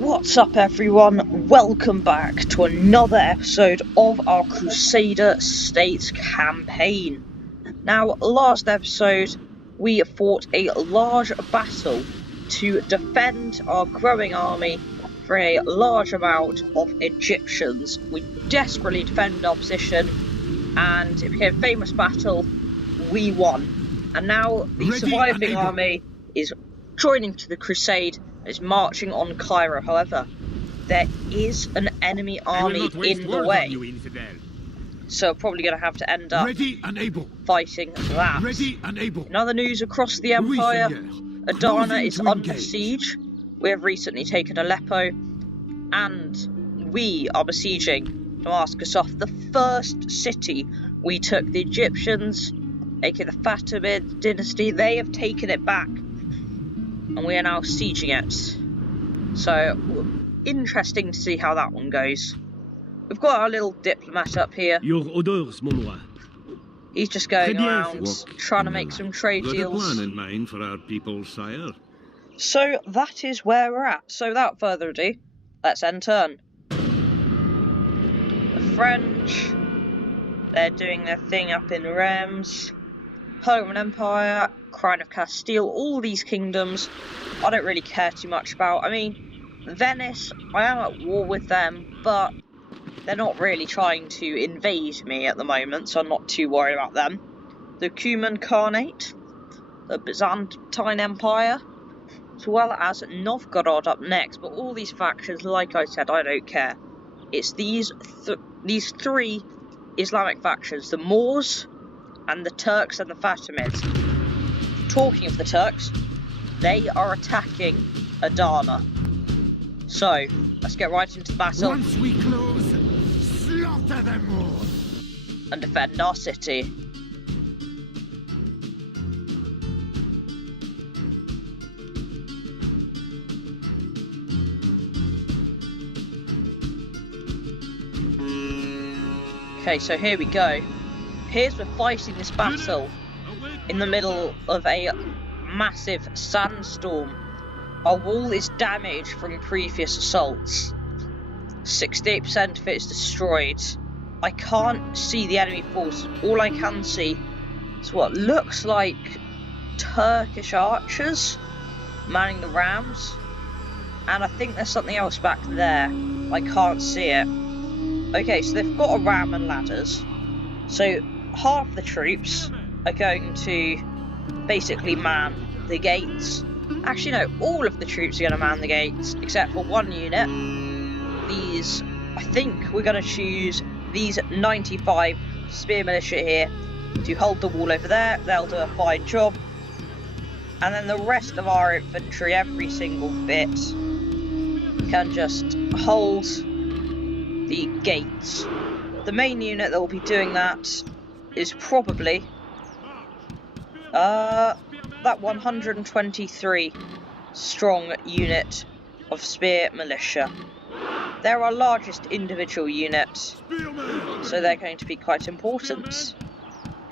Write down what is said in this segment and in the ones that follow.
What's up everyone, welcome back to another episode of our Crusader States campaign. Now, last episode we fought a large battle to defend our growing army from a large amount of Egyptians. We desperately defended our position and it became a famous battle. We won. And now the surviving army is joining to the crusade and is marching on Cairo. However, there is an enemy army in the way, so we're probably going to have to end up fighting that. In other news across the Empire, Adana is under siege. We have recently taken Aleppo, and we are besieging Damascus, the first city we took. The Egyptians, aka the Fatimid dynasty, they have taken it back, and we are now sieging it. So, interesting to see how that one goes. We've got our little diplomat up here. Your orders, mon roi. He's just going around trying to make some trade deals. Got a plan in mind for our people, sire. So that is where we're at. So without further ado, let's end turn. The French, they're doing their thing up in Reims. Roman Empire, Crown of Castile, all these kingdoms I don't really care too much about. I mean, Venice, I am at war with them, but they're not really trying to invade me at the moment, so I'm not too worried about them. The Cuman Khanate, the Byzantine Empire, as well as Novgorod up next. But all these factions, like I said, I don't care. It's these three Islamic factions, the Moors and the Turks and the Fatimids. Talking of the Turks, they are attacking Adana. So, let's get right into the battle. Once we close, slaughter them all. And defend our city. Okay, so here we go. Here's we're fighting this battle in the middle of a massive sandstorm. Our wall is damaged from previous assaults. 68% of it is destroyed. I can't see the enemy force. All I can see is what looks like Turkish archers manning the rams. And I think there's something else back there. I can't see it. Okay, so they've got a ram and ladders. So half the troops are going to basically man the gates. Actually no, all of the troops are going to man the gates, except for one unit. These, I think we're going to choose these 95 spear militia here to hold the wall over there. They'll do a fine job. And then the rest of our infantry, every single bit, can just hold the gates. The main unit that will be doing that is probably that 123 strong unit of spear militia. They're our largest individual unit, so they're going to be quite important.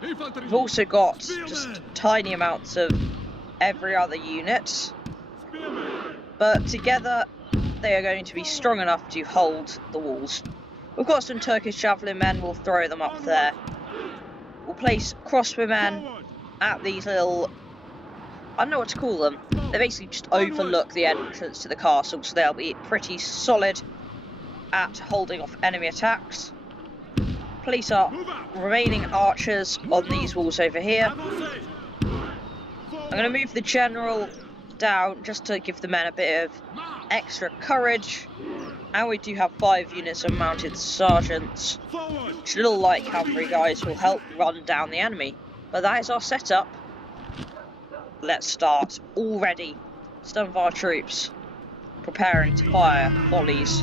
We've also got just tiny amounts of every other unit, but together they are going to be strong enough to hold the walls. We've got some Turkish javelin men, we'll throw them up there. We'll place crossbowmen at these little, I don't know what to call them. They basically just overlook the entrance to the castle, so they'll be pretty solid at holding off enemy attacks. Place our remaining archers on these walls over here. I'm going to move the general down just to give the men a bit of extra courage. And we do have 5 units of mounted sergeants, which little light cavalry guys will help run down the enemy. But that is our setup. Let's start. Already, some of our troops preparing to fire volleys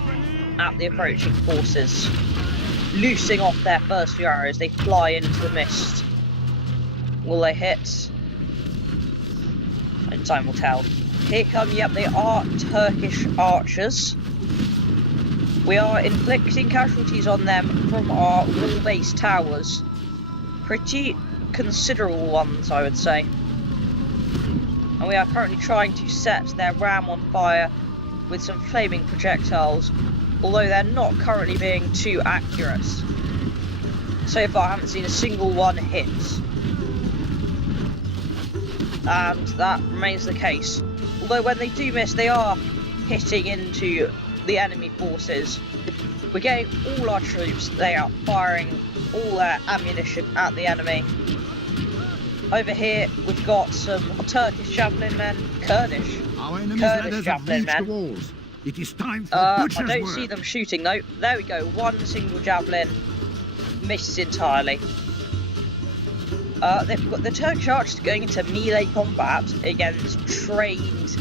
at the approaching forces. Loosing off their first few arrows, they fly into the mist. Will they hit? And time will tell. Here come, yep, they are Turkish archers. We are inflicting casualties on them from our wall-based towers. Pretty considerable ones, I would say. And we are currently trying to set their ram on fire with some flaming projectiles, although they're not currently being too accurate. So far I haven't seen a single one hit. And that remains the case. Although when they do miss, they are hitting into the enemy forces. We're getting all our troops, they are firing all their ammunition at the enemy. Over here we've got some Turkish javelin men, Kurdish javelin men. Walls. It is time for I butcher's don't work. see them shooting though. There we go, one single javelin misses entirely. They've got the Turkish archers going into melee combat against trained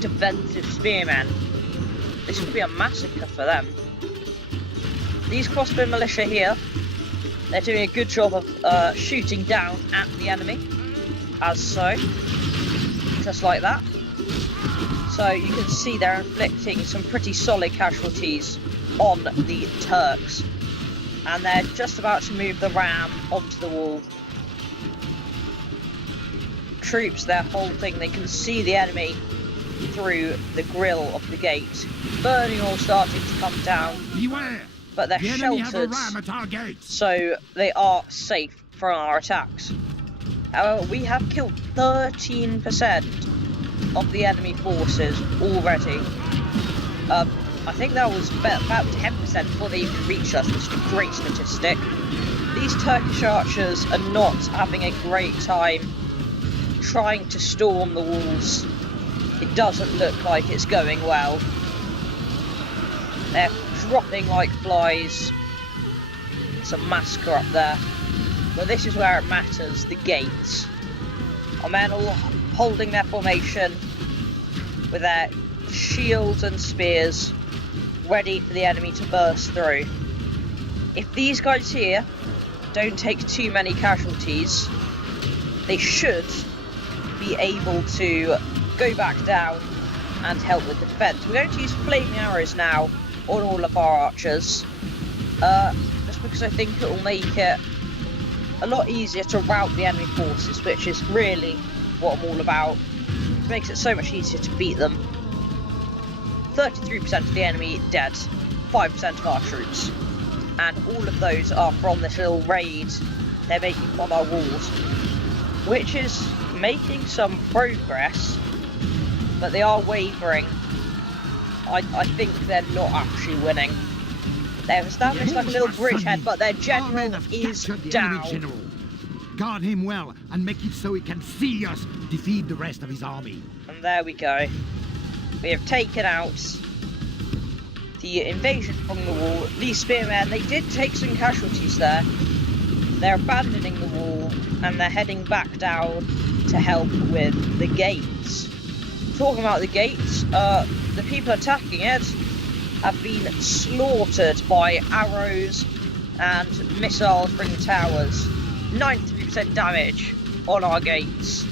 defensive spearmen. This will be a massacre for them. These crossbow militia here, they're doing a good job of shooting down at the enemy, as so, just like that. So you can see they're inflicting some pretty solid casualties on the Turks, and they're just about to move the ram onto the wall. Troops, their whole thing, they can see the enemy through the grill of the gate. Burning all starting to come down. Beware! But they're The enemy have a sheltered, ram at our gates. so they are safe from our attacks. However, we have killed 13% of the enemy forces already. I think that was about 10% before they even reached us, which is a great statistic. These Turkish archers are not having a great time trying to storm the walls. It doesn't look like it's going well. They're dropping like flies. It's a massacre up there. But this is where it matters, the gates. Our men all holding their formation with their shields and spears ready for the enemy to burst through. If these guys here don't take too many casualties, they should be able to go back down and help with the defence. We're going to use flaming arrows now on all of our archers, just because I think it will make it a lot easier to rout the enemy forces, which is really what I'm all about. It makes it so much easier to beat them. 33% of the enemy dead, 5% of our troops, and all of those are from this little raid they're making on our walls, which is making some progress, but they are wavering. I think they're not actually winning. They've established like a little bridgehead, but their general is down. Guard him well and make it so he can see us defeat the rest of his army. And there we go. We have taken out the invasion from the wall. These spearmen, they did take some casualties there. They're abandoning the wall and they're heading back down to help with the gates. Talking about the gates, the people attacking it have been slaughtered by arrows and missiles from the towers. 93% damage on our gates.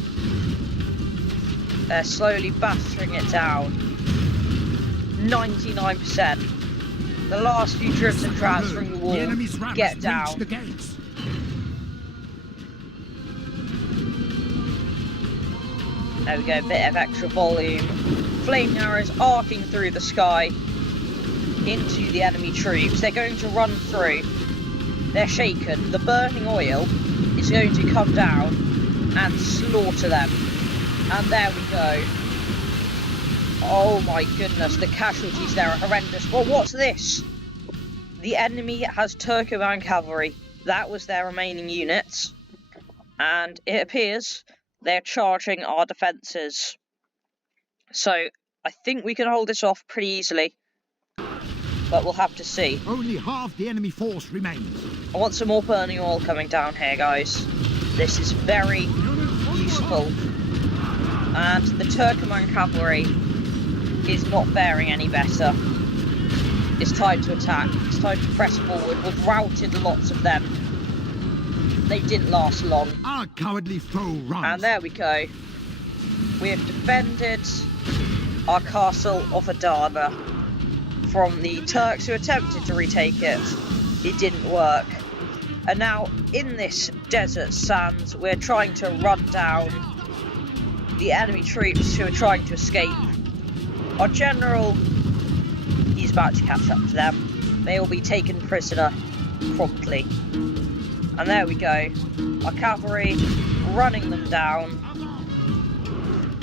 They're slowly battering it down. 99%. The last few drifts and traps from the wall get down. There we go, a bit of extra volume. Flame arrows arcing through the sky into the enemy troops. They're going to run through. They're shaken. The burning oil is going to come down and slaughter them. And there we go. Oh my goodness, the casualties there are horrendous. Well, what's this? The enemy has Turkoman cavalry. That was their remaining units. And it appears they're charging our defences. So, I think we can hold this off pretty easily. But we'll have to see. Only half the enemy force remains. I want some more burning oil coming down here, guys. This is very useful. And the Turkoman cavalry is not faring any better. It's time to attack. It's time to press forward. We've routed lots of them. They didn't last long. Our cowardly foe runs. And there we go. We have defended our castle of Adana from the Turks who attempted to retake it. It didn't work. And now, in this desert sands, we're trying to run down the enemy troops who are trying to escape. Our general, he's about to catch up to them. They will be taken prisoner promptly. And there we go. Our cavalry running them down.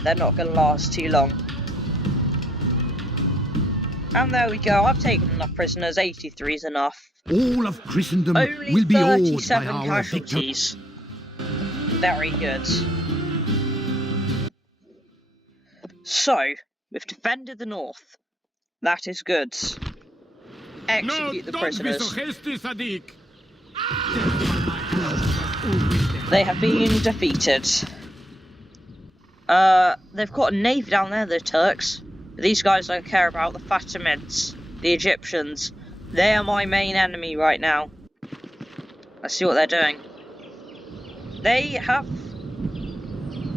They're not going to last too long. And there we go. I've taken enough prisoners. 83 is enough. All of Christendom Only will be awed by 37 our victory. casualties. Very good. So, we've defended the north. That is good. Execute the prisoners. They have been defeated. They've got a navy down there, the Turks. These guys don't care about the Fatimids, the Egyptians. They are my main enemy right now. Let's see what they're doing. They have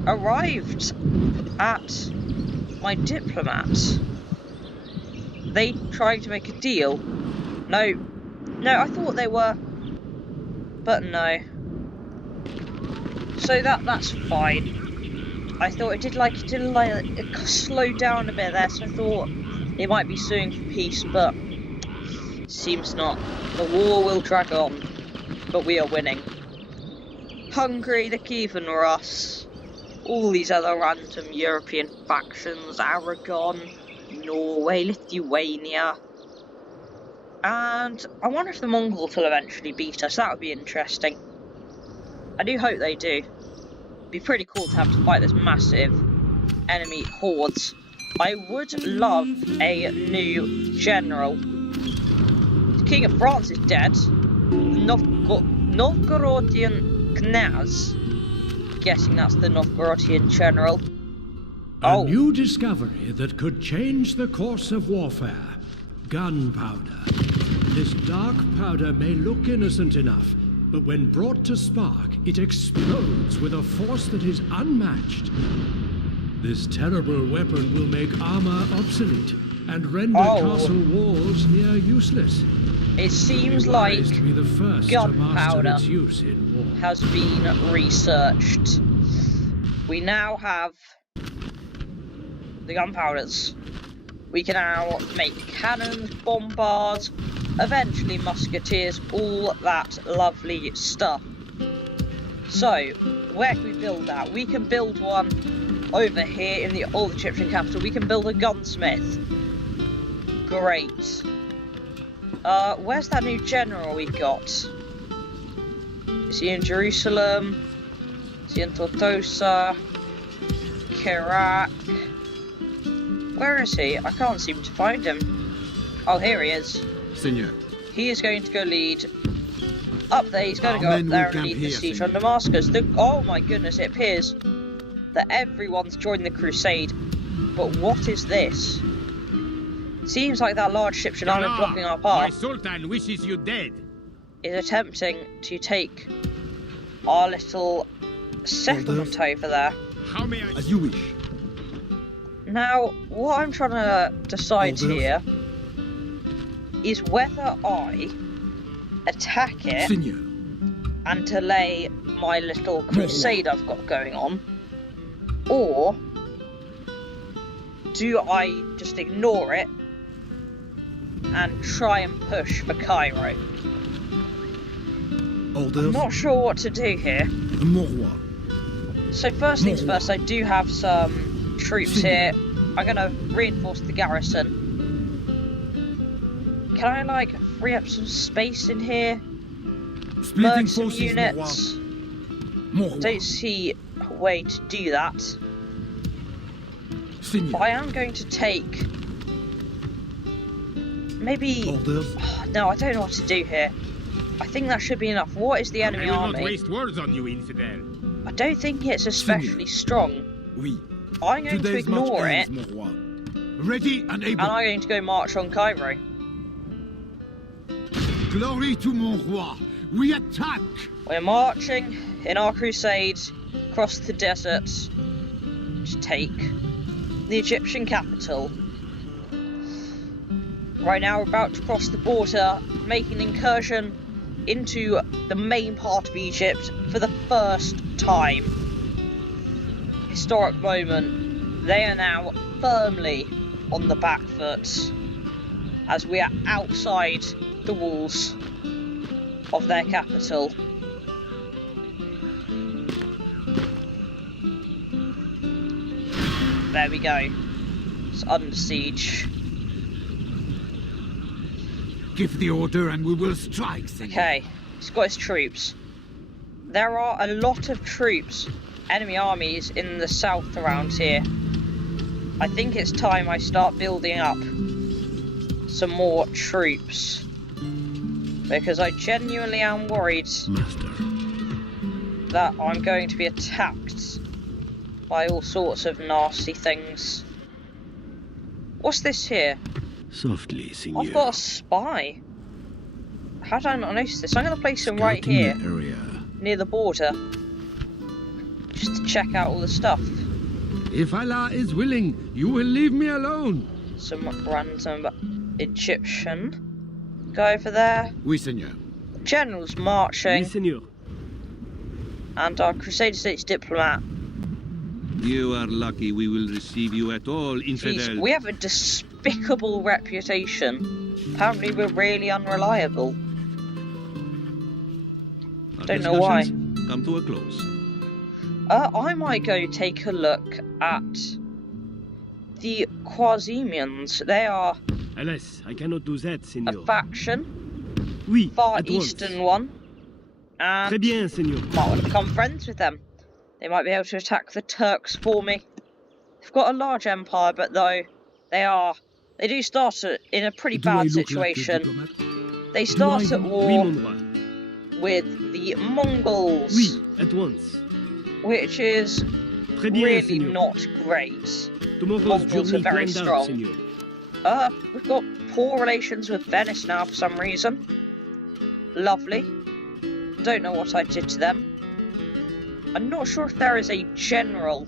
arrived at my diplomat. They tried to make a deal. No, I thought they were, but no. So that's fine. I thought it it slowed down a bit there, so I thought it might be suing for peace, but seems not. The war will drag on, but we are winning. Hungary, the Kievan Rus, all these other random European factions, Aragon, Norway, Lithuania. And I wonder if the Mongols will eventually beat us. That would be interesting. I do hope they do. It'd be pretty cool to have to fight this massive enemy hordes. I would love a new general. The King of France is dead. The Novgorodian Knaz. Guessing that's the Novgorodian general. A new discovery that could change the course of warfare. Gunpowder. This dark powder may look innocent enough, but when brought to spark, it explodes with a force that is unmatched. This terrible weapon will make armor obsolete and render castle walls near useless. It seems like gunpowder has been researched. We now have the gunpowders. We can now make cannons, bombards, eventually musketeers, all that lovely stuff. So, where can we build that? We can build one over here in the old Egyptian capital. We can build a gunsmith. Great. Where's that new general we've got? Is he in Jerusalem? Is he in Tortosa? Kerak? Where is he? I can't seem to find him. Oh, here he is. Seigneur. He is going to go lead up there. He's going to go up there and lead the siege on Damascus. Oh my goodness, it appears that everyone's joined the crusade. But what is this? Seems like that large Egyptian army blocking our path. My Sultan wishes you dead. Is attempting to take our little settlement over there. How may I... As you wish. Now, what I'm trying to decide here is whether I attack it Seigneur. and delay my little crusade I've got going on, or do I just ignore it and try and push for Cairo? I'm not sure what to do here. So first things first, I do have some troops here. I'm going to reinforce the garrison. Can I, like, free up some space in here? Merge some units? Don't see a way to do that. But I am going to take... maybe... no, I don't know what to do here. I think that should be enough. What is the enemy army? I will not waste words on you, infidel. I don't think it's especially strong. I'm going to ignore it. Ready and able. And I'm going to go march on Cairo. Glory to mon roi. We attack. We're marching in our crusade across the desert to take the Egyptian capital. Right now we're about to cross the border, making an incursion into the main part of Egypt for the first time. Historic moment. They are now firmly on the back foot as we are outside the walls of their capital. There we go. It's under siege. Give the order and we will strike, Senor. Okay, he's got his troops. There are a lot of troops, enemy armies in the south around here. I think it's time I start building up some more troops, because I genuinely am worried Master. that I'm going to be attacked by all sorts of nasty things. What's this here? Softly, Signor. I've got a spy. How did I not notice this? I'm going to place him right Scouting here, the area. near the border, just to check out all the stuff. If Allah is willing, you will leave me alone. Some random Egyptian. Go over there. Oui, Senor. General's marching. Oui, Signor. And our Crusader States diplomat. You are lucky we will receive you at all, infidel. Jeez, we have a despicable reputation. Apparently we're really unreliable. Our Don't know why. discussions come to a close. I might go take a look at the Quasimians. They are Alas, I cannot do that, a Signor. faction, Oui, far at once. eastern one, Très and bien, Signor. might want to become friends with them. They might be able to attack the Turks for me. They've got a large empire, but though they do start in a pretty Do I bad look like a situation. diplomat? They start at Oui, war mon roi. with the Mongols, Oui, at once. which is Très bien, really Signor. not great. Tomorrow's Mongols are journey very planned out, strong. Signor. We've got poor relations with Venice now for some reason. Lovely. Don't know what I did to them. I'm not sure if there is a general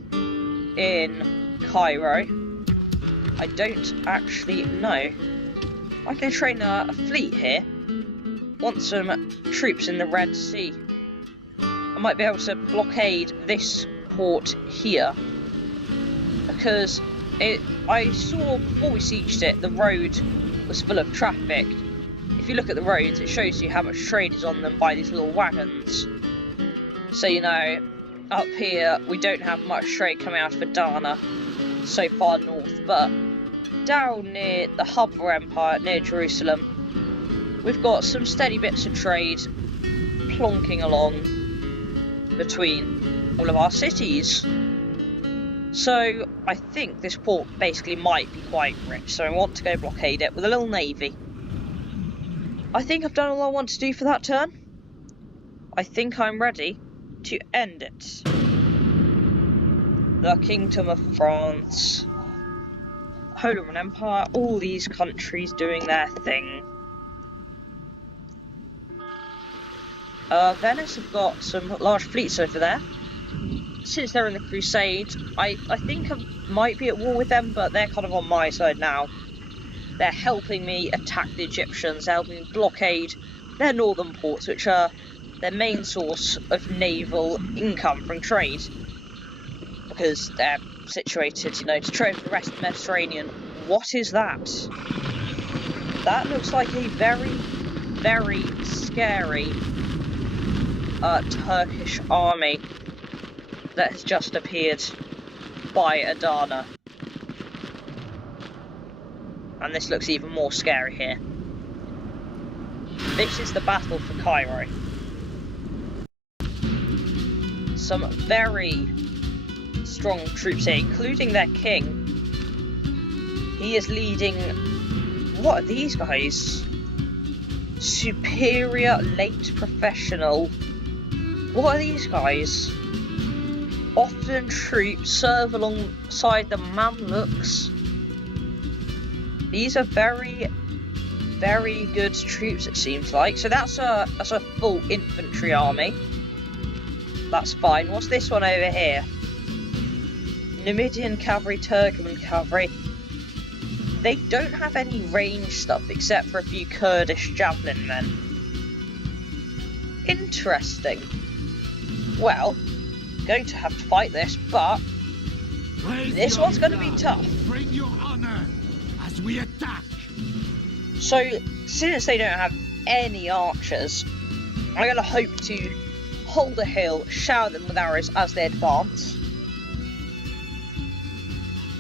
in Cairo. I don't actually know. I can train a fleet here. Want some troops in the Red Sea. I might be able to blockade this port here, because I saw before we sieged it, the road was full of traffic. If you look at the roads, it shows you how much trade is on them by these little wagons. So, you know, up here we don't have much trade coming out of Adana so far north, but down near the Hubba Empire, near Jerusalem, we've got some steady bits of trade plonking along between all of our cities. So I think this port basically might be quite rich, so I want to go blockade it with a little navy. I think I've done all I want to do for that turn. I think I'm ready to end it. The Kingdom of France, Holy Roman Empire, all these countries doing their thing. Venice have got some large fleets over there. Since they're in the Crusade, I think I might be at war with them, but they're kind of on my side now. They're helping me attack the Egyptians, they're helping me blockade their northern ports, which are their main source of naval income from trade. Because they're situated, you know, to trade with the rest of the Mediterranean. What is that? That looks like a very, very scary Turkish army that has just appeared by Adana. And this looks even more scary here. This is the battle for Cairo. Some very strong troops here, including their king. He is leading... What are these guys? Superior late professional. What are these guys? Often troops serve alongside the Mamluks. These are very, very good troops, it seems like. So that's a full infantry army. That's fine. What's this one over here? Numidian cavalry, Turkoman cavalry. They don't have any range stuff except for a few Kurdish javelin men. Interesting. Well, going to have to fight this, but this one's going to be tough. Bring your honor. as we attack. So, since they don't have any archers, I'm going to hope to hold a hill, shower them with arrows as they advance.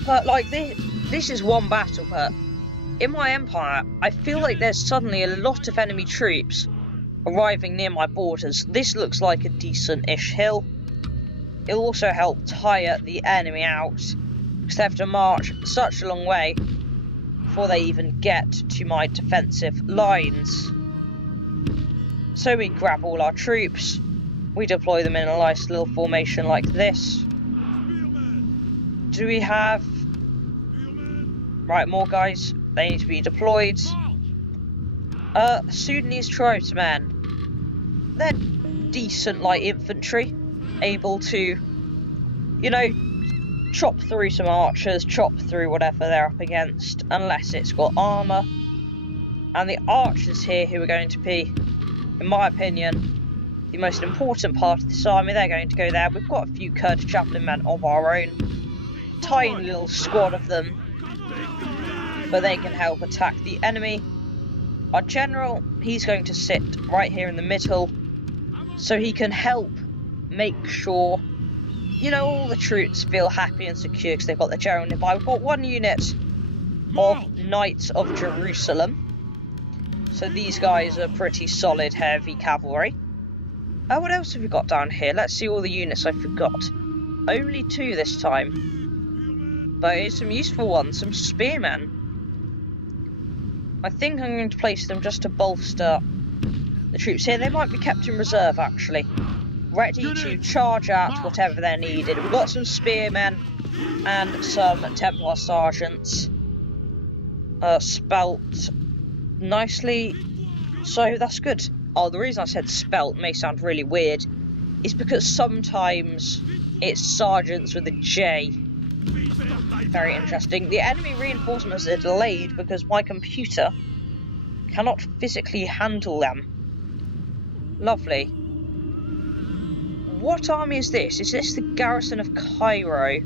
But, like, this is one battle, but in my empire, I feel like there's suddenly a lot of enemy troops arriving near my borders. This looks like a decent-ish hill. It'll also help tire the enemy out, because they have to march such a long way before they even get to my defensive lines. So we grab all our troops, we deploy them in a nice little formation like this. Do we have... Right, more guys. They need to be deployed. Sudanese tribesmen. They're decent light infantry, able to, you know, chop through some archers, chop through whatever they're up against, unless it's got armour. And the archers here, who are going to be, in my opinion, the most important part of this army, they're going to go there. We've got a few Kurdish javelin men of our own, tiny little squad of them, but they can help attack the enemy. Our general, he's going to sit right here in the middle, so he can help make sure, you know, all the troops feel happy and secure because they've got their general nearby. We've got one unit of Knights of Jerusalem, so these guys are pretty solid heavy cavalry. What else have we got down here? Let's see all the units I forgot. Only 2 this time, but it's some useful ones, some spearmen. I think I'm going to place them just to bolster the troops here. They might be kept in reserve, actually, ready to charge at whatever they're needed. We've got some spearmen and some Templar sergeants spelt nicely, so that's good. Oh, the reason I said spelt may sound really weird is because sometimes it's sergeants with a J. Very interesting. The enemy reinforcements are delayed because my computer cannot physically handle them. Lovely. What army is this? Is this the garrison of Cairo?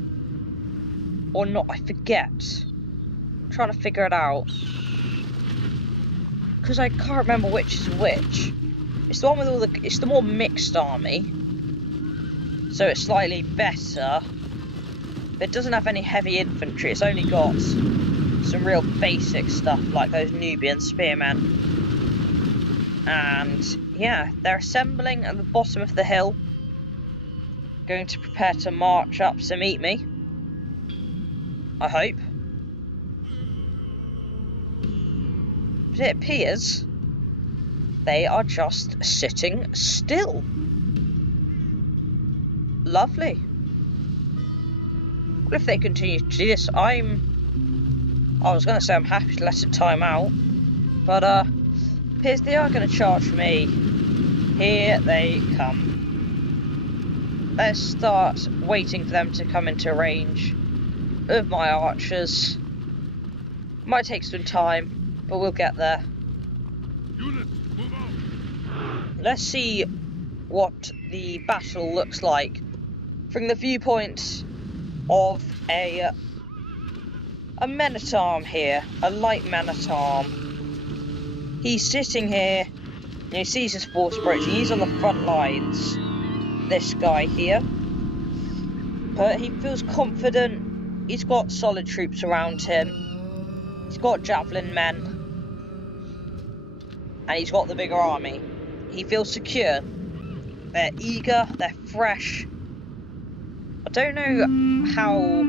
Or not? I forget. I'm trying to figure it out, because I can't remember which is which. It's the one with all the... It's the more mixed army, so it's slightly better. It doesn't have any heavy infantry, it's only got some real basic stuff like those Nubian spearmen. And yeah, they're assembling at the bottom of the hill, going to prepare to march up to meet me, I hope. But it appears they are just sitting still. Lovely. If they continue to do this, I was going to say I'm happy to let it time out, but appears they are going to charge me. Here they come. Let's start waiting for them to come into range of my archers. Might take some time, but we'll get there. Let's see what the battle looks like from the viewpoint of a men-at-arm here, a light man-at-arm. He's sitting here, and he sees his force approaching. He's on the front lines, this guy here. But he feels confident. He's got solid troops around him. He's got javelin men. And he's got the bigger army. He feels secure. They're eager, they're fresh. I don't know how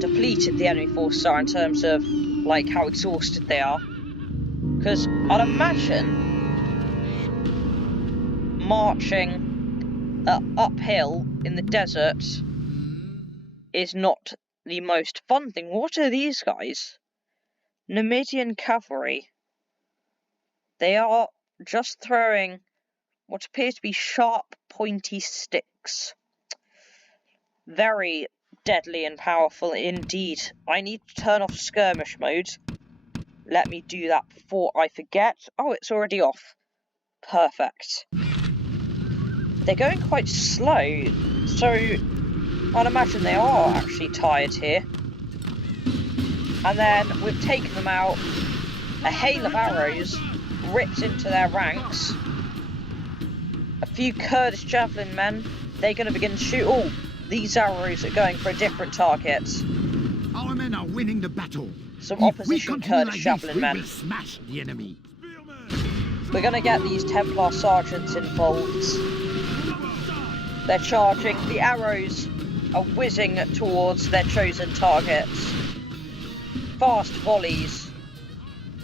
depleted the enemy forces are in terms of, like, how exhausted they are. Because I'd imagine marching uphill in the desert is not the most fun thing. What are these guys? Numidian cavalry. They are just throwing what appears to be sharp, pointy sticks. Very deadly and powerful indeed. I need to turn off skirmish mode. Let me do that before I forget. Oh, it's already off. Perfect. They're going quite slow, so I'd imagine they are actually tired here. And then we've taken them out. A hail of arrows rips into their ranks. A few Kurdish javelin men, they're going to begin to shoot. Oh, these arrows are going for a different target. Our men are winning the battle. Some If we opposition continue Kurdish like javelin this, we men. will smash the enemy. We're going to get these Templar sergeants involved. They're charging. The arrows are whizzing towards their chosen targets. Fast volleys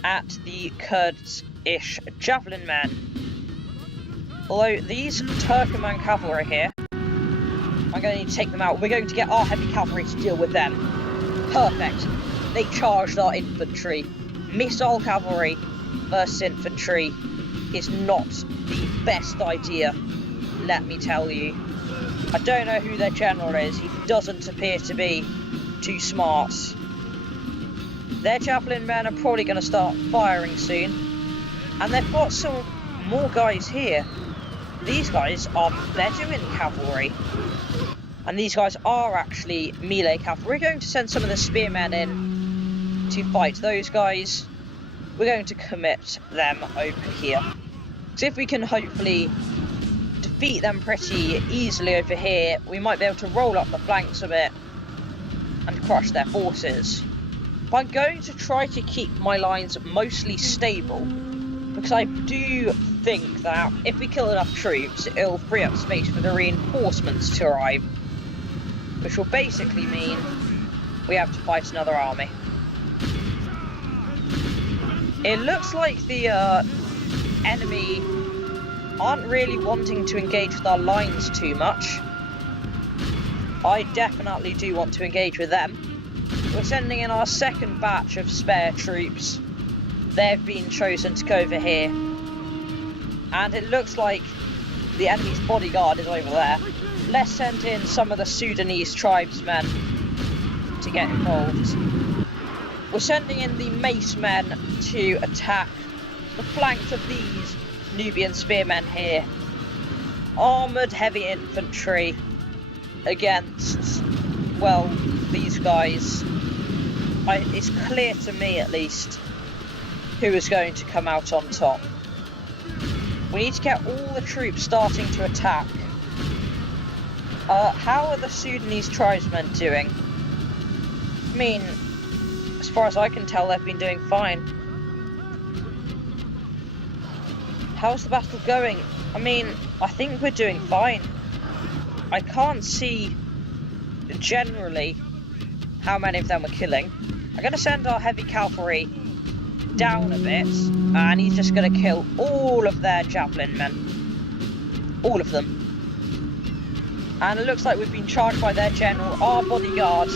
at the Kurdish javelin men. Although these Turkoman cavalry here, I'm going to need to take them out. We're going to get our heavy cavalry to deal with them. Perfect. They charged our infantry. Missile cavalry versus infantry is not the best idea, let me tell you. I don't know who their general is. He doesn't appear to be too smart. Their javelin men are probably going to start firing soon. And they've got some more guys here. These guys are Bedouin cavalry. And these guys are actually melee cavalry. We're going to send some of the spearmen in to fight those guys. We're going to commit them over here. So if we can hopefully defeat them pretty easily over here, we might be able to roll up the flanks a bit and crush their forces. But I'm going to try to keep my lines mostly stable, because I do think that if we kill enough troops, it'll free up space for the reinforcements to arrive, which will basically mean we have to fight another army. It looks like the enemy aren't really wanting to engage with our lines too much. I definitely do want to engage with them. We're sending in our second batch of spare troops. They've been chosen to go over here. And it looks like the enemy's bodyguard is over there. Let's send in some of the Sudanese tribesmen to get involved. We're sending in the mace men to attack the flanks of these Nubian spearmen here. Armoured heavy infantry against, well, these guys. It's clear to me, at least, who is going to come out on top. We need to get all the troops starting to attack. How are the Sudanese tribesmen doing? I mean, as far as I can tell, they've been doing fine. How's the battle going? I mean, I think we're doing fine. I can't see generally how many of them we're killing. I'm going to send our heavy cavalry down a bit, and he's just going to kill all of their javelin men. All of them. And it looks like we've been charged by their general. Our bodyguard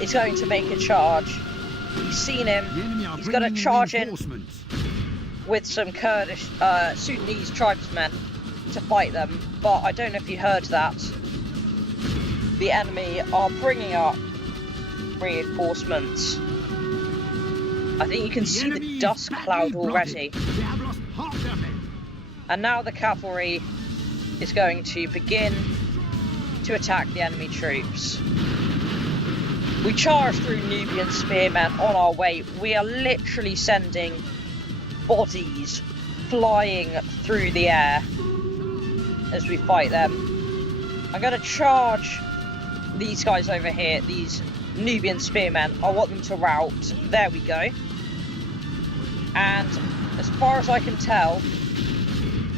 is going to make a charge. You've seen him. He's going to charge in with some Kurdish, Sudanese tribesmen to fight them. But I don't know if you heard that. The enemy are bringing up reinforcements. I think you can see the dust cloud already. And now the cavalry is going to begin to attack the enemy troops. We charge through Nubian spearmen on our way. We are literally sending bodies flying through the air as we fight them. I'm going to charge these guys over here, these Nubian spearmen. I want them to rout. There we go. And as far as I can tell,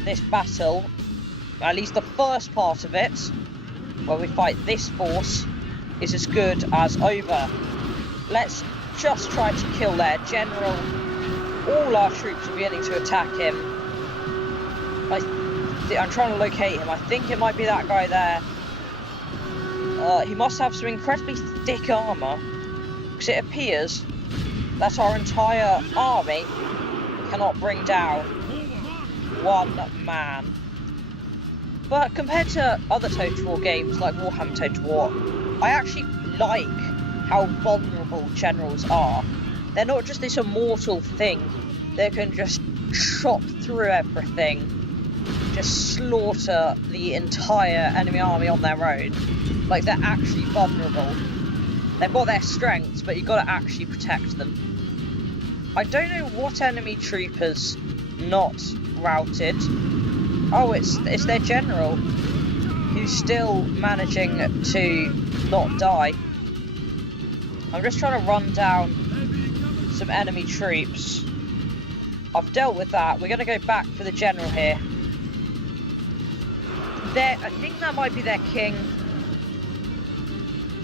this battle, at least the first part of it, where we fight this force, is as good as over. Let's just try to kill their general. All our troops are beginning to attack him. I'm trying to locate him. I think it might be that guy there. He must have some incredibly thick armour, because it appears that our entire army cannot bring down one man. But compared to other Total War games like Warhammer Total War, I actually like how vulnerable generals are. They're not just this immortal thing that can just chop through everything, just slaughter the entire enemy army on their own. Like, they're actually vulnerable. They've got their strengths, but you've got to actually protect them. I don't know what enemy troopers not routed. Oh, it's their general, who's still managing to not die. I'm just trying to run down some enemy troops. I've dealt with that. We're going to go back for the general here. I think that might be their king.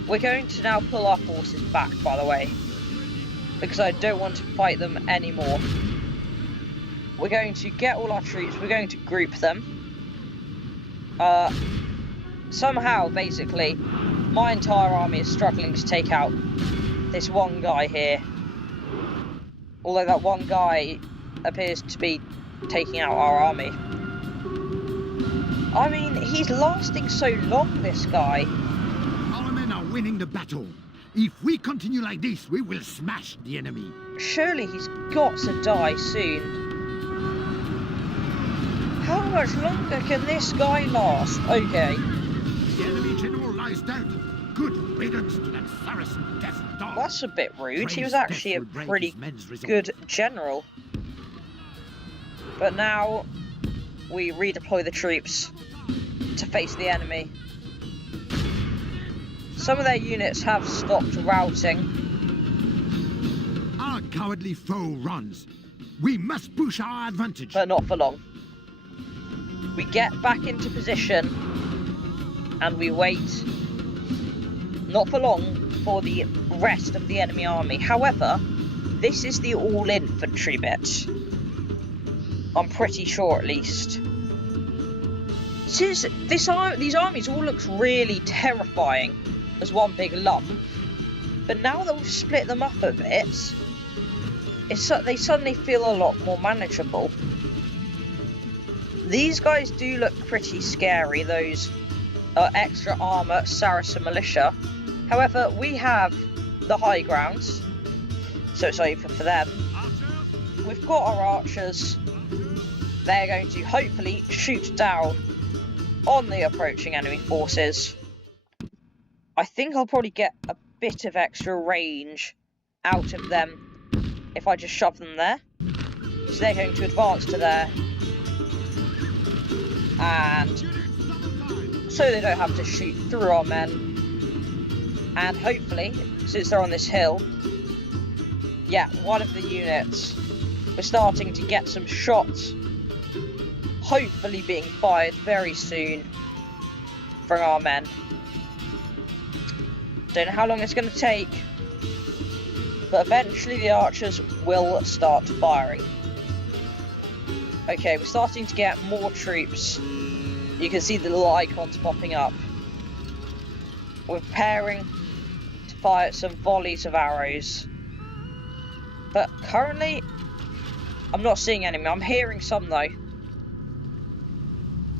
We're going to now pull our forces back, by the way, because I don't want to fight them anymore. We're going to get all our troops, we're going to group them. Somehow, basically, my entire army is struggling to take out this one guy here. Although that one guy appears to be taking out our army. I mean, he's lasting so long, this guy. Our men are winning the battle. If we continue like this, we will smash the enemy. Surely he's got to die soon. How much longer can this guy last? Okay. The enemy general lies dead. Good riddance to that Saracen death dog. That's a bit rude. He was actually a pretty good general. But now we redeploy the troops to face the enemy. Some of their units have stopped routing. Our cowardly foe runs. We must push our advantage. But not for long. We get back into position and we wait, not for long, for the rest of the enemy army. However, this is the all-infantry bit. I'm pretty sure, at least. These armies all look really terrifying as one big lump, but now that we've split them up a bit, they suddenly feel a lot more manageable. These guys do look pretty scary, those extra armour Saracen militia. However, we have the high grounds, so it's over for them. We've got our archers. They're going to hopefully shoot down on the approaching enemy forces. I think I'll probably get a bit of extra range out of them if I just shove them there. So they're going to advance to there. And so they don't have to shoot through our men. And hopefully, since they're on this hill, yeah, one of the units, we're starting to get some shots, hopefully being fired very soon from our men. Don't know how long it's going to take, but eventually the archers will start firing. Okay, we're starting to get more troops. You can see the little icons popping up. We're preparing to fire some volleys of arrows. But currently, I'm not seeing any. I'm hearing some though.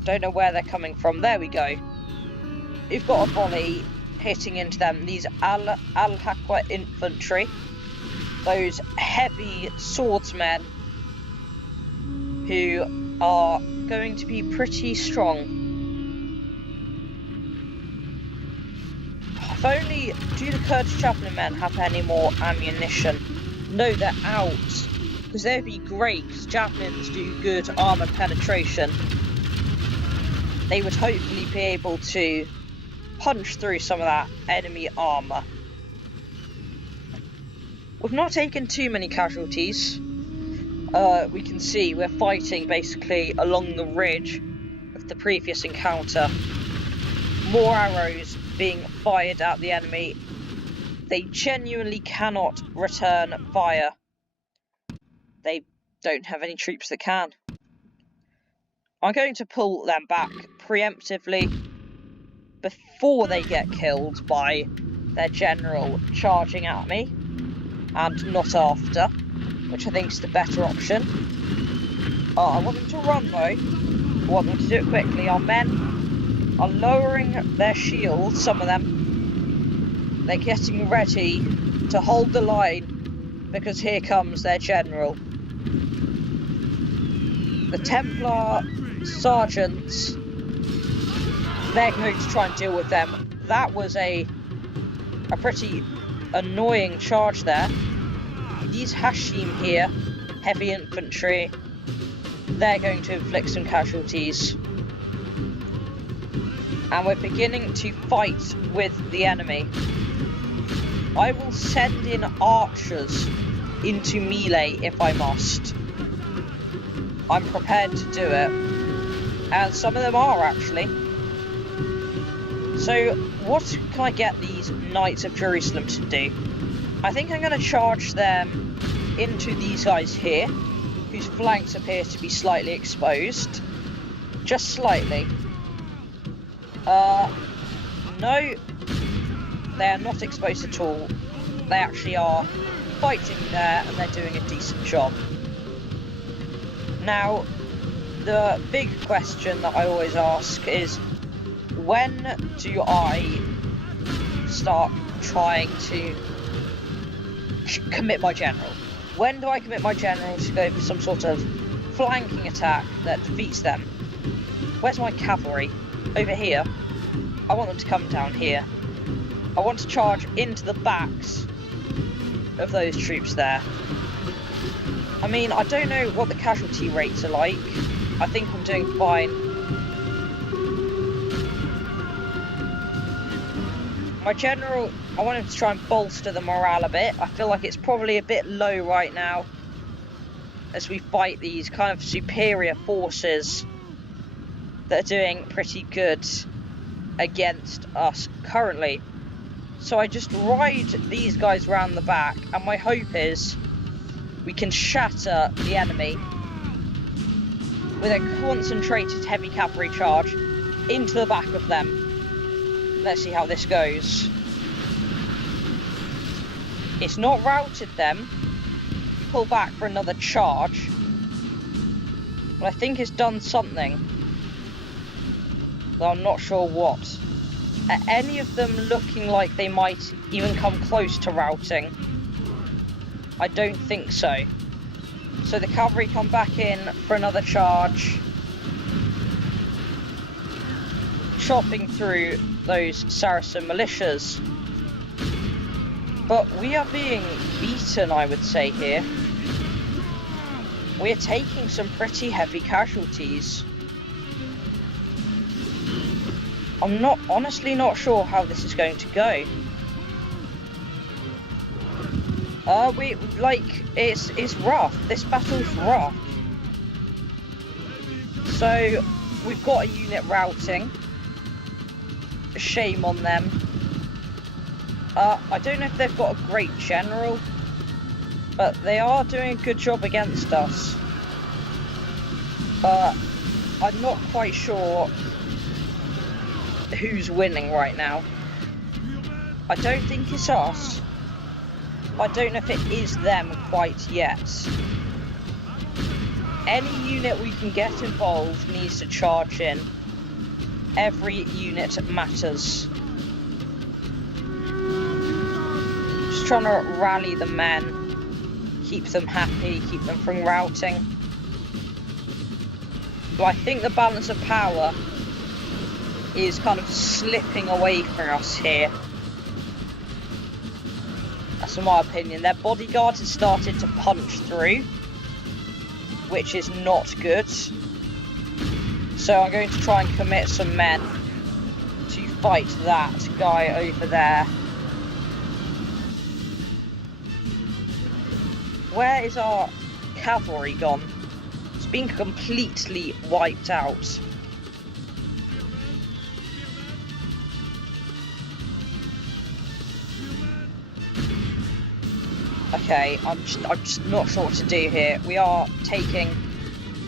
Don't know where they're coming from. There we go. We've got a volley hitting into them. These Al-Haqqa infantry. Those heavy swordsmen who are going to be pretty strong. If only do the Kurdish Javelin men have any more ammunition? No, they're out. Because they'd be great, because Javelins do good armour penetration. They would hopefully be able to punch through some of that enemy armour. We've not taken too many casualties. We can see we're fighting basically along the ridge of the previous encounter. More arrows being fired at the enemy. They genuinely cannot return fire. They don't have any troops that can. I'm going to pull them back preemptively before they get killed by their general charging at me, and not after, which I think is the better option. I want them to run though. I want them to do it quickly. Our men are lowering their shields, some of them. They're getting ready to hold the line because here comes their general. The Templar sergeants, they're going to try and deal with them. That was a pretty annoying charge there. These Hashim here, heavy infantry, they're going to inflict some casualties. And we're beginning to fight with the enemy. I will send in archers into melee if I must. I'm prepared to do it. And some of them are, actually. So, what can I get these Knights of Jerusalem to do? I think I'm going to charge them into these guys here, whose flanks appear to be slightly exposed. Just slightly. No, they are not exposed at all. They actually are fighting there, and they're doing a decent job. Now, the big question that I always ask is, when do I start trying to commit my general? When do I commit my general to go for some sort of flanking attack that defeats them? Where's my cavalry? Over here. I want them to come down here. I want to charge into the backs of those troops there. I mean, I don't know what the casualty rates are like. I think I'm doing fine. My general, I want him to try and bolster the morale a bit. I feel like it's probably a bit low right now as we fight these kind of superior forces that are doing pretty good against us currently. So I just ride these guys round the back, and my hope is we can shatter the enemy with a concentrated heavy cavalry charge into the back of them. Let's see how this goes. It's not routed them. Pull back for another charge. But I think it's done something. Though I'm not sure what. Are any of them looking like they might even come close to routing? I don't think so. So the cavalry come back in for another charge. Chopping through those Saracen militias. But we are being beaten, I would say, here. We're taking some pretty heavy casualties. I'm honestly not sure how this is going to go. It's rough. This battle's rough. So, we've got a unit routing. Shame on them. I don't know if they've got a great general, but they are doing a good job against us. I'm not quite sure who's winning right now. I don't think it's us. I don't know if it is them quite yet. Any unit we can get involved needs to charge in. Every unit matters. Just trying to rally the men, keep them happy, keep them from routing. But I think the balance of power is kind of slipping away from us here. That's in my opinion. Their bodyguard has started to punch through, which is not good. So I'm going to try and commit some men to fight that guy over there. Where is our cavalry gone? It's been completely wiped out. Okay, I'm just not sure what to do here. We are taking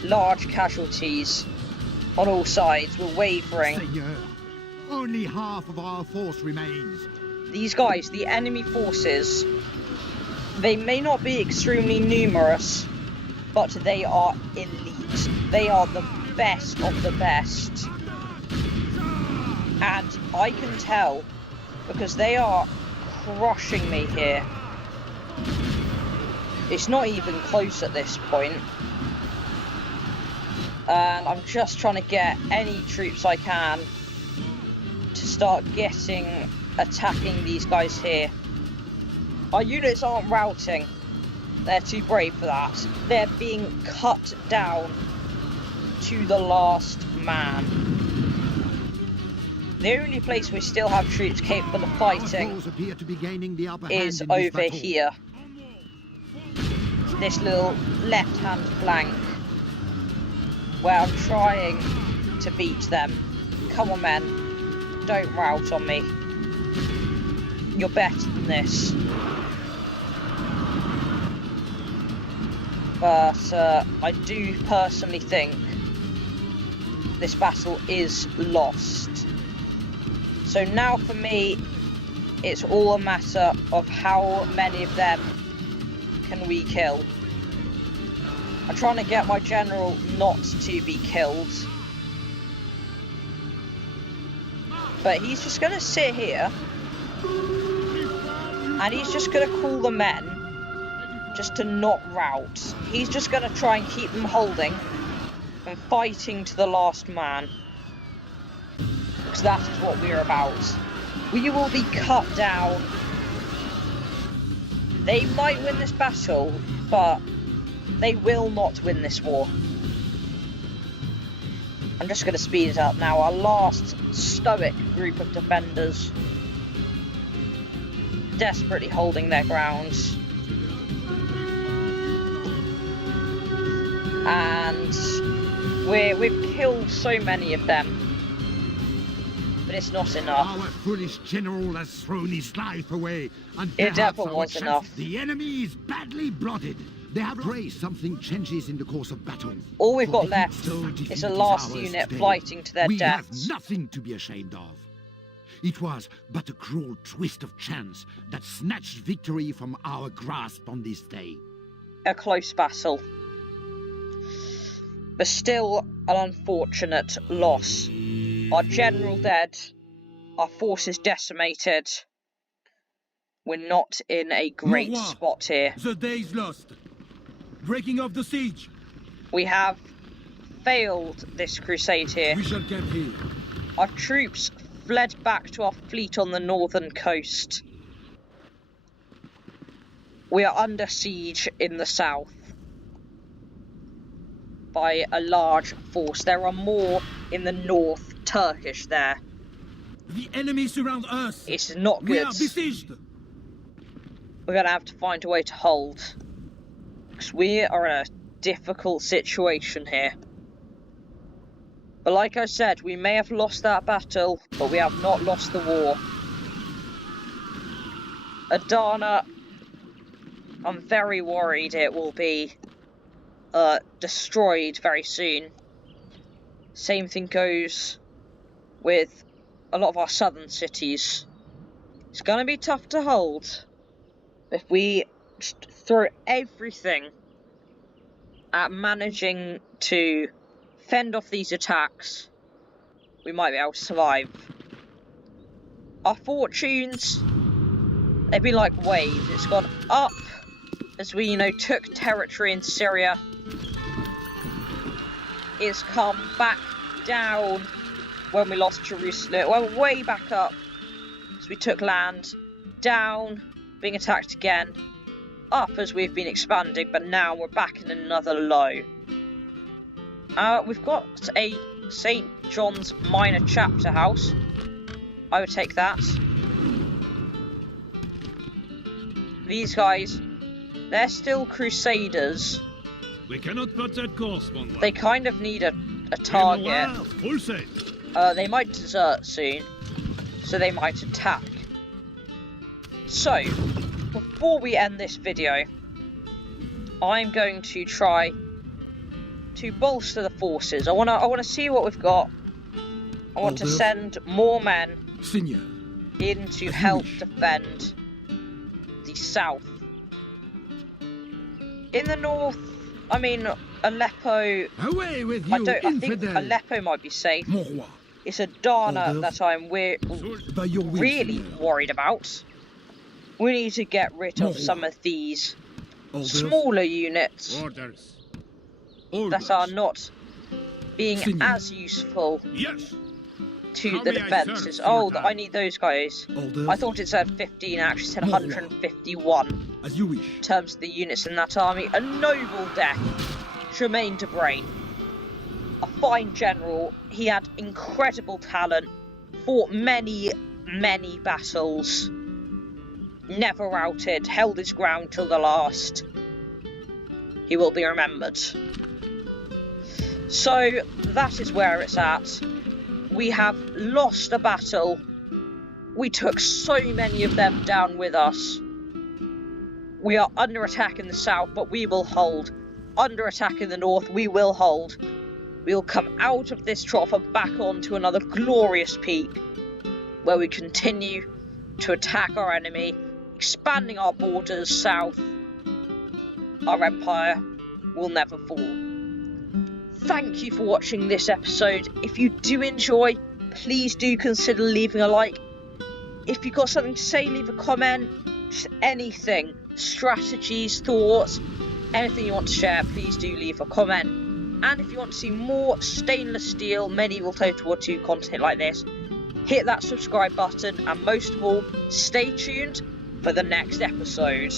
large casualties on all sides. We're wavering. Seigneur, only half of our force remains. These guys, the enemy forces, they may not be extremely numerous, but they are elite. They are the best of the best. And I can tell, because they are crushing me here. It's not even close at this point. And I'm just trying to get any troops I can to start attacking these guys here. Our units aren't routing. They're too brave for that. They're being cut down to the last man. The only place we still have troops capable of fighting is over here. This little left-hand flank, where I'm trying to beat them. Come on, men. Don't rout on me. You're better than this. But I do personally think this battle is lost. So now for me, it's all a matter of how many of them can we kill. I'm trying to get my general not to be killed. But he's just going to sit here. And he's just going to call the men just to not rout. He's just going to try and keep them holding and fighting to the last man. Because that is what we're about. We will be cut down. They might win this battle, but they will not win this war. I'm just going to speed it up now. Our last stoic group of defenders, desperately holding their grounds. And we've killed so many of them, but it's not enough. Our foolish general has thrown his life away, and it never was enough. The enemy is badly blooded. They have raised something changes in the course of battle. All we've got left is a last unit fighting to their deaths. We have nothing to be ashamed of. It was but a cruel twist of chance that snatched victory from our grasp on this day. A close battle, but still an unfortunate loss. Our general dead, our forces decimated. We're not in a great spot here. The day's lost. Breaking off the siege. We have failed this crusade here. We shall camp here. Our troops fled back to our fleet on the northern coast. We are under siege in the south by a large force. There are more in the north, Turkish there. The enemy surround us. It's not good. We are besieged. We're going to have to find a way to hold. Because we are in a difficult situation here. But like I said, we may have lost that battle, but we have not lost the war. Adana, I'm very worried it will be destroyed very soon. Same thing goes with a lot of our southern cities. It's going to be tough to hold. If we just throw everything at managing to fend off these attacks, we might be able to survive. Our fortunes, they've been like waves. It's gone up as we, took territory in Syria. It's come back down when we lost Jerusalem. Well, way back up as we took land. Down, being attacked again. Up as we've been expanding, but now we're back in another low. We've got a St. John's Minor Chapter House. I would take that. These guys, they're still Crusaders. We cannot put that course, mon They kind of need a target. They might desert soon, so they might attack. So, before we end this video, I'm going to try to bolster the forces. I want to see what we've got. I want to send more men in to help defend the south. In the north, I mean, Aleppo. Away with you, I think Aleppo might be safe. It's Adana that I'm really worried about. We need to get rid of some of these smaller units that are not being as useful to the defences. Oh, I need those guys. I thought it said 15, it actually said 151. As you wish. In terms of the units in that army. A noble death. Tremaine de Brain. A fine general. He had incredible talent. Fought many, many battles. Never routed. Held his ground till the last. He will be remembered. So, that is where it's at. We have lost a battle. We took so many of them down with us. We are under attack in the south, but we will hold. Under attack in the north, we will hold. We will come out of this trough and back onto another glorious peak, where we continue to attack our enemy, expanding our borders south. Our empire will never fall. Thank you for watching this episode. If you do enjoy, please do consider leaving a like. If you've got something to say, leave a comment. Just anything. Strategies, thoughts, anything you want to share, please do leave a comment. And if you want to see more stainless steel medieval Total War 2 content like this, hit that subscribe button, and most of all, stay tuned for the next episode.